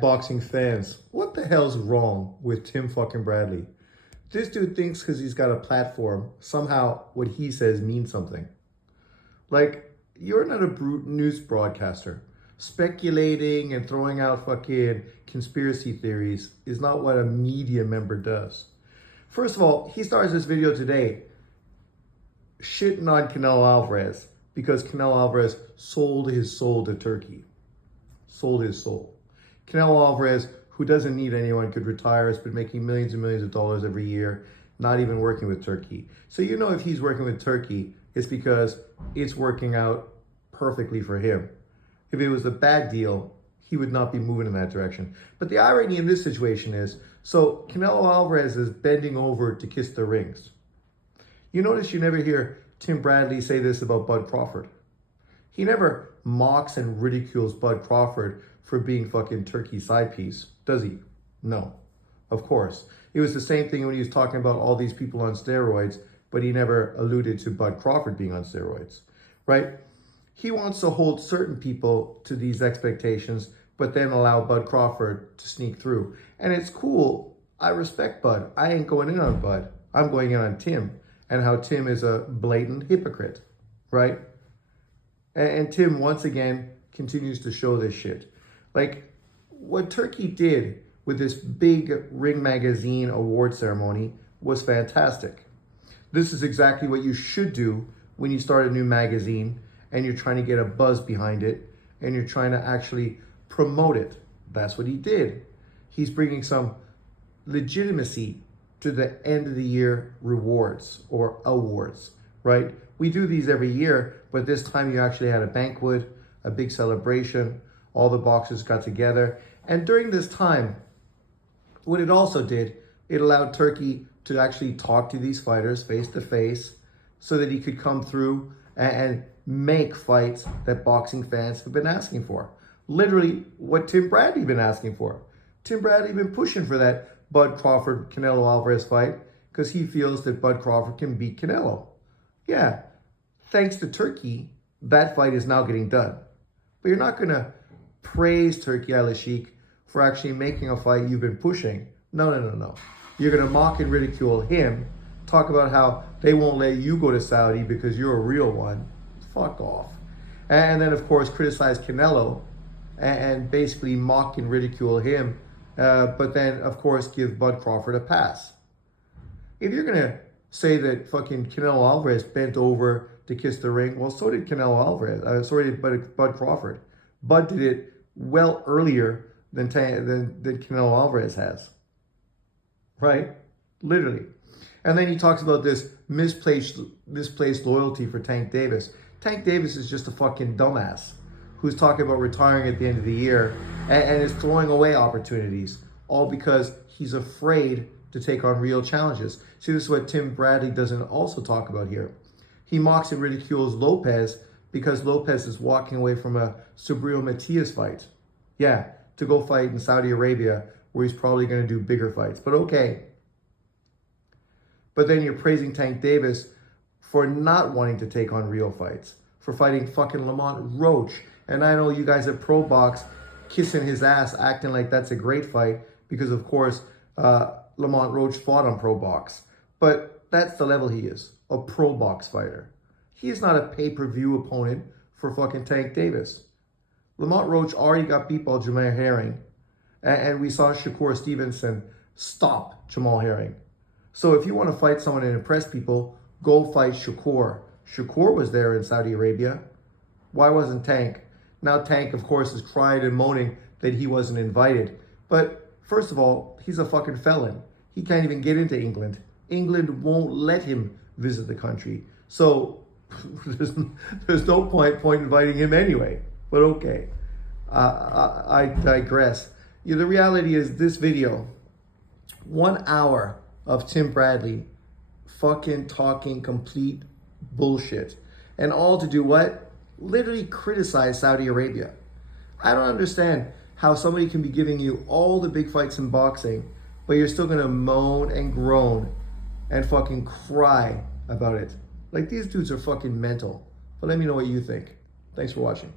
boxing fans, what the hell's wrong with Tim fucking Bradley? This dude thinks because he's got a platform, somehow what he says means something. Like, you're not a brute news broadcaster. Speculating and throwing out fucking conspiracy theories is not what a media member does. First of all, he starts this video today shitting on Canelo Alvarez because Canelo Alvarez sold his soul to Turkey. Sold his soul. Canelo Alvarez, who doesn't need anyone, could retire, has been making millions and millions of dollars every year, not even working with Turkey. So you know if he's working with Turkey, it's because it's working out perfectly for him. If it was a bad deal, he would not be moving in that direction. But the irony in this situation is, so Canelo Alvarez is bending over to kiss the rings. You notice you never hear Tim Bradley say this about Bud Crawford. He never mocks and ridicules Bud Crawford for being fucking Turkey's side piece, does he? No, of course. It was the same thing when he was talking about all these people on steroids, but he never alluded to Bud Crawford being on steroids, right? He wants to hold certain people to these expectations, but then allow Bud Crawford to sneak through. And it's cool. I respect Bud. I ain't going in on Bud. I'm going in on Tim and how Tim is a blatant hypocrite, right? And Tim, once again, continues to show this shit. Like, what Turkey did with this big Ring Magazine award ceremony was fantastic. This is exactly what you should do when you start a new magazine and you're trying to get a buzz behind it and you're trying to actually promote it. That's what he did. He's bringing some legitimacy to the end of the year rewards or awards, right? We do these every year, but this time you actually had a banquet, a big celebration, all the boxers got together. And during this time, what it also did, it allowed Turkey to actually talk to these fighters face to face so that he could come through and make fights that boxing fans have been asking for. Literally what Tim Bradley been asking for. Tim Bradley been pushing for that Bud Crawford-Canelo Alvarez fight because he feels that Bud Crawford can beat Canelo. Yeah, thanks to Turkey, that fight is now getting done. But you're not going to praise Turkey Al-Sheikh for actually making a fight you've been pushing. No. You're going to mock and ridicule him, talk about how they won't let you go to Saudi because you're a real one. Fuck off. And then, of course, criticize Canelo and basically mock and ridicule him, but then, of course, give Bud Crawford a pass. If you're going to say that fucking Canelo Alvarez bent over to kiss the ring, well, so did Canelo Alvarez. So did Bud Crawford. Bud did it well earlier than Canelo Alvarez has. Right? Literally. And then he talks about this misplaced loyalty for Tank Davis. Tank Davis is just a fucking dumbass who's talking about retiring at the end of the year and is throwing away opportunities, all because he's afraid to take on real challenges. See, this is what Tim Bradley doesn't also talk about here. He mocks and ridicules Lopez because Lopez is walking away from a Subriel Matias fight. Yeah, to go fight in Saudi Arabia, where he's probably going to do bigger fights. But okay. But then you're praising Tank Davis for not wanting to take on real fights, for fighting fucking Lamont Roach. And I know you guys at Pro Box kissing his ass, acting like that's a great fight because, of course, Lamont Roach fought on Pro Box. But that's the level he is, a Pro Box fighter. He is not a pay-per-view opponent for fucking Tank Davis. Lamont Roach already got beat by Jamal Herring. And we saw Shakur Stevenson stop Jamal Herring. So if you want to fight someone and impress people, go fight Shakur. Shakur was there in Saudi Arabia. Why wasn't Tank? Now Tank, of course, is crying and moaning that he wasn't invited. But first of all, he's a fucking felon. He can't even get into England. England won't let him visit the country. So there's no point inviting him anyway. But okay, I digress. Yeah, the reality is this video, 1 hour of Tim Bradley fucking talking complete bullshit. And all to do what? Literally criticize Saudi Arabia. I don't understand how somebody can be giving you all the big fights in boxing, but you're still gonna moan and groan and fucking cry about it. Like, these dudes are fucking mental. But let me know what you think. Thanks for watching.